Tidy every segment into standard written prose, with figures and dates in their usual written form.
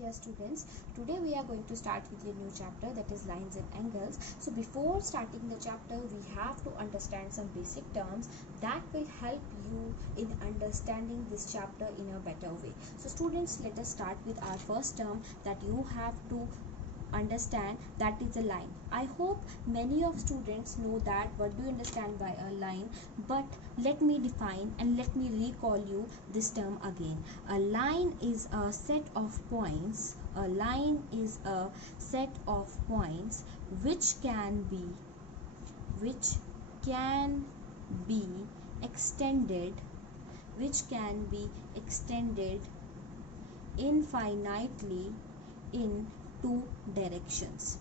dear students. Today we are going to start with a new chapter, that is lines and angles. So before starting the chapter, we have to understand some basic terms that will help you in understanding this chapter in a better way. So students, let us start with our first term that you have to understand, that is a line. I hope many of students know that what do you understand by a line, but let me define and let me recall you this term again. A line is a set of points. A line is a set of points which can be extended infinitely in two directions,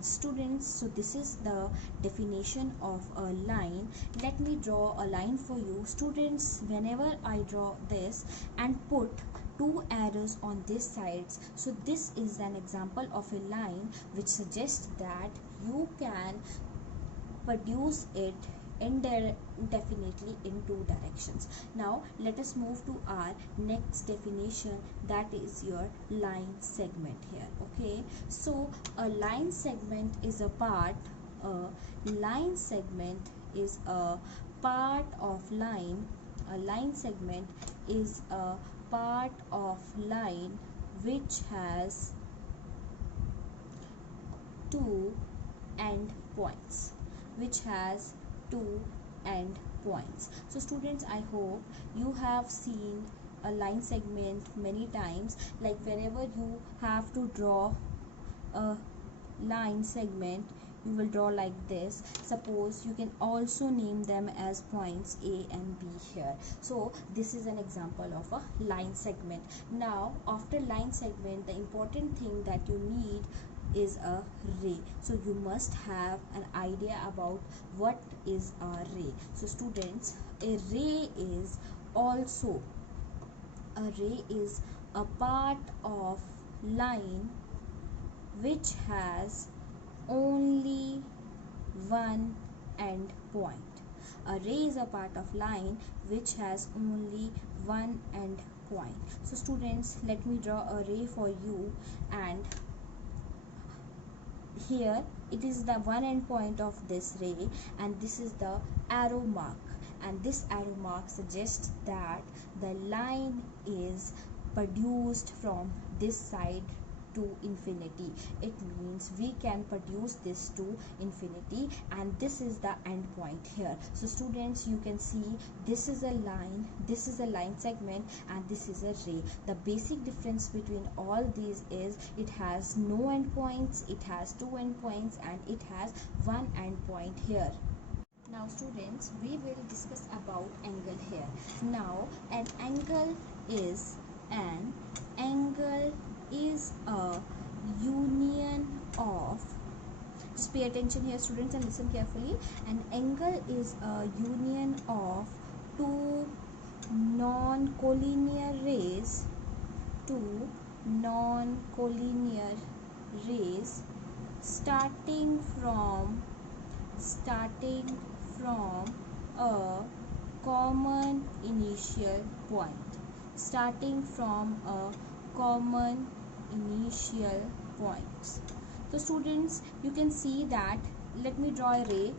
students. So this is the definition of a line. Let me draw a line for you, students. Whenever I draw this and put two arrows on these sides, so this is an example of a line which suggests that you can produce it indefinitely in two directions. Now let us move to our next definition, that is your line segment here. Okay, so a line segment is a part of line. A line segment is a part of line which has two endpoints. So students, I hope you have seen a line segment many times. Like whenever you have to draw a line segment, you will draw like this. Suppose you can also name them as points A and B here. So this is an example of a line segment. Now after line segment, the important thing that you need is a ray. So you must have an idea about what is a ray. So students, a ray is a part of line which has only one end point. A ray is a part of line which has only one end point. So students, let me draw a ray for you, and here it is the one end point of this ray, and this is the arrow mark, and this arrow mark suggests that the line is produced from this side to infinity. It means we can produce this to infinity, and this is the end point here. So students, you can see this is a line, this is a line segment, and this is a ray. The basic difference between all these is it has no endpoints, it has two endpoints, and it has one endpoint here. Now students, we will discuss about angle here. Now an angle is a union of, just pay attention here students and listen carefully. An angle is a union of two non-collinear rays starting from a common initial point. So students, you can see that, let me draw a ray.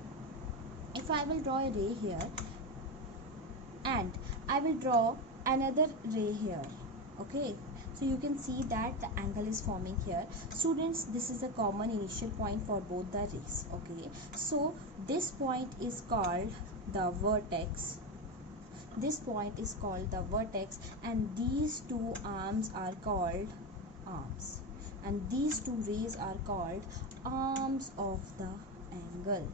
If I will draw a ray here and I will draw another ray here, okay, so you can see that the angle is forming here. Students, this is a common initial point for both the rays. Okay, so this point is called the vertex. And these two arms are called arms, and these two rays are called arms of the angle.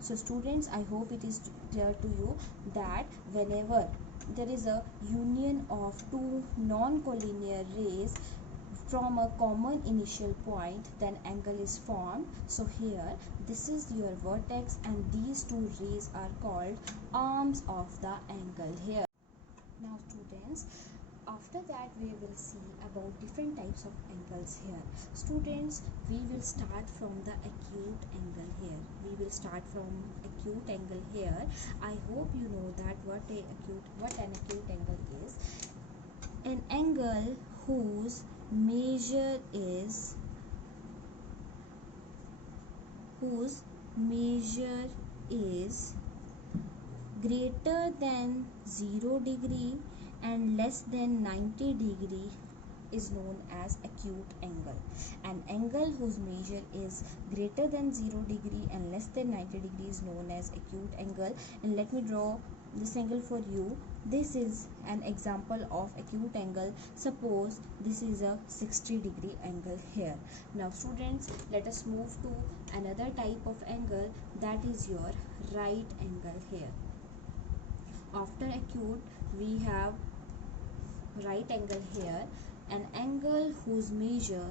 So students, I hope it is clear to you that whenever there is a union of two non-collinear rays from a common initial point, then angle is formed. So here this is your vertex, and these two rays are called arms of the angle here. Now students, after that we will see about different types of angles here. Students, we will start from the acute angle here. I hope you know that what an acute an angle whose measure is whose measure is greater than 0 degree and less than 90 degree is known as acute angle. An angle whose measure is greater than 0 degree and less than 90 degree is known as acute angle. And let me draw this angle for you. This is an example of acute angle. Suppose this is a 60-degree angle here. Now students, let us move to another type of angle, that is your right angle here. After acute we have right angle here. An angle whose measure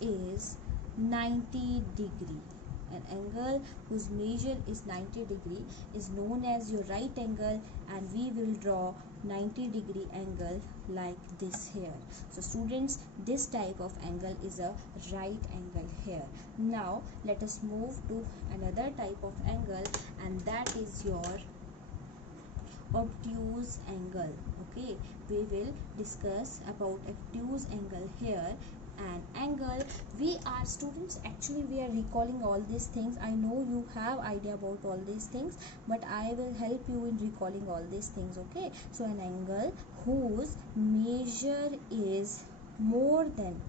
is 90 degree. An angle whose measure is 90 degree is known as your right angle, and we will draw 90-degree angle like this here. So students, this type of angle is a right angle here. Now let us move to another type of angle, and that is your obtuse angle. Okay, we will discuss about obtuse angle here. An angle, we are students, actually we are recalling all these things. I know you have idea about all these things, but I will help you in recalling all these things. Okay, so an angle whose measure is more than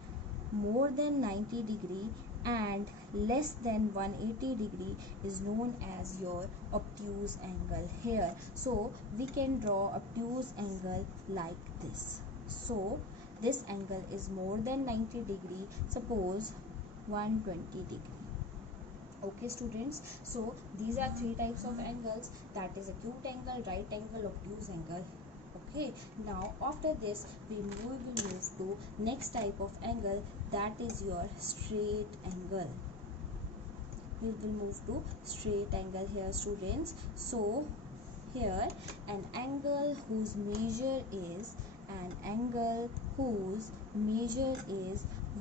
90 degree and less than 180 degree is known as your obtuse angle here. So we can draw obtuse angle like this. So this angle is more than 90 degree, suppose 120 degree. Okay students, so these are three types of angles, that is acute angle, right angle, obtuse angle. Okay, now after this we will move to next type of angle, that is your straight angle. We will move to straight angle here students. So here an angle whose measure is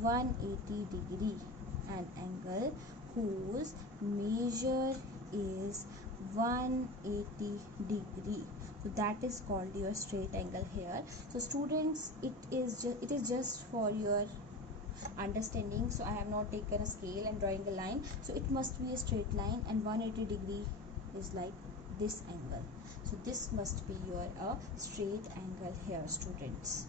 180 degree. An angle whose measure is 180 degree, so that is called your straight angle here. So students, it is just for your understanding, so I have not taken a scale and drawing a line, so it must be a straight line, and 180 degree is like this angle, so this must be your straight angle here students.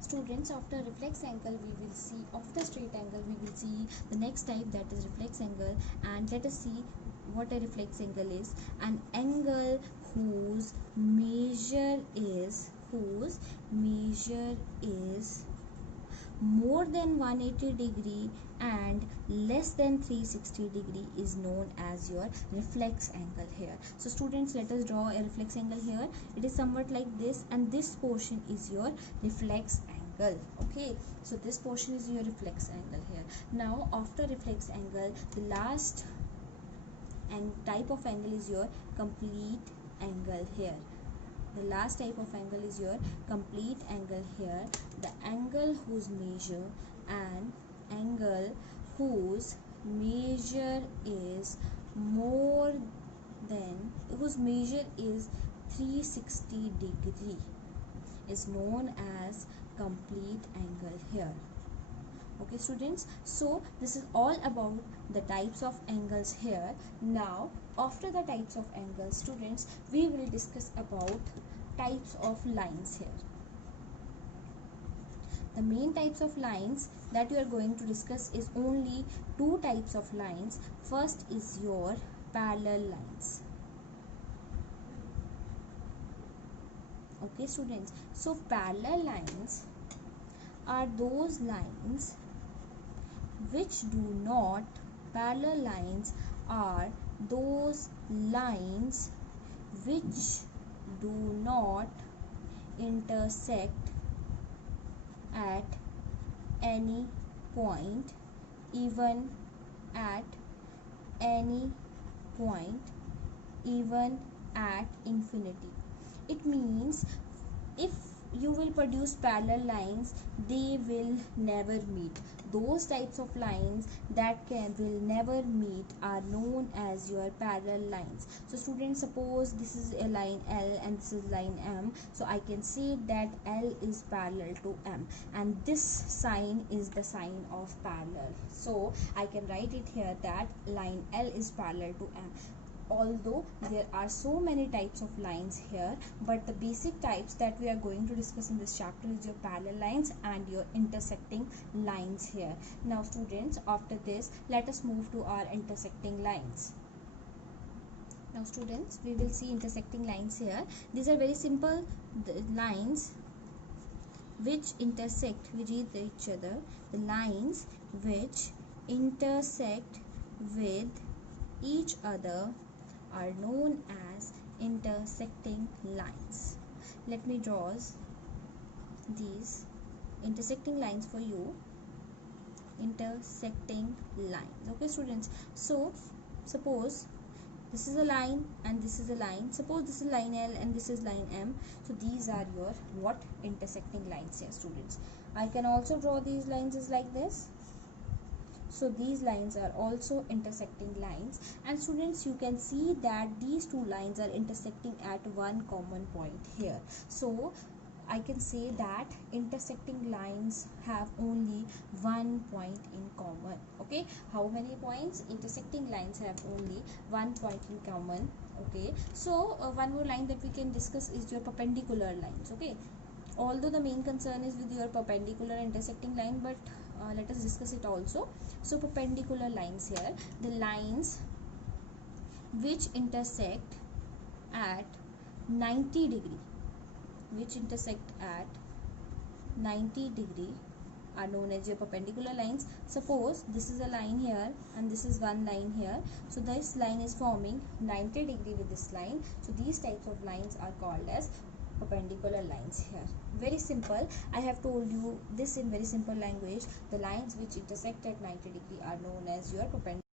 Students, after reflex angle we will see, after straight angle we will see the next type, that is reflex angle. And let us see what a reflex angle is. An angle whose measure is more than 180 degree and less than 360 degree is known as your reflex angle here. So students, let us draw a reflex angle here. It is somewhat like this, and this portion is your reflex angle. Okay, so this portion is your reflex angle here. Now after reflex angle, the last and type of angle is your complete angle here. The last type of angle is your complete angle here. The angle whose measure is more than, whose measure is 360 degree is known as complete angle here. Okay students, so this is all about the types of angles here. Now after the types of angles students, we will discuss about types of lines here. The main types of lines that you are going to discuss is only two types of lines. First is your parallel lines. Okay students, so parallel lines are those lines which do not, parallel lines are those lines which do not intersect at any point, even at infinity. It means if you will produce parallel lines, they will never meet. Those types of lines that will never meet are known as your parallel lines. So students, suppose this is a line L and this is line M, so I can say that L is parallel to M, and this sign is the sign of parallel. So I can write it here that line L is parallel to M. Although there are so many types of lines here, but the basic types that we are going to discuss in this chapter is your parallel lines and your intersecting lines here. Now students, after this, let us move to our intersecting lines. Now students, we will see intersecting lines here. These are very simple lines which intersect with each other. The lines which intersect with each other are known as intersecting lines. Let me draw these intersecting lines for you. Intersecting lines. Okay students, so suppose this is a line and this is a line. Suppose this is line L and this is line M. So these are your what? Intersecting lines here students. I can also draw these lines as like this. So these lines are also intersecting lines, and students, you can see that these two lines are intersecting at one common point here. So I can say that intersecting lines have only one point in common. Okay, how many points? Intersecting lines have only one point in common. Okay, so one more line that we can discuss is your perpendicular lines. Okay, although the main concern is with your perpendicular intersecting line, but let us discuss it also. So perpendicular lines here, the lines which intersect at 90 degree, which intersect at 90 degree are known as your perpendicular lines. Suppose this is a line here and this is one line here, so this line is forming 90 degree with this line, so these types of lines are called as perpendicular lines here. Very simple. I have told you this in very simple language. The lines which intersect at 90 degree are known as your perpendicular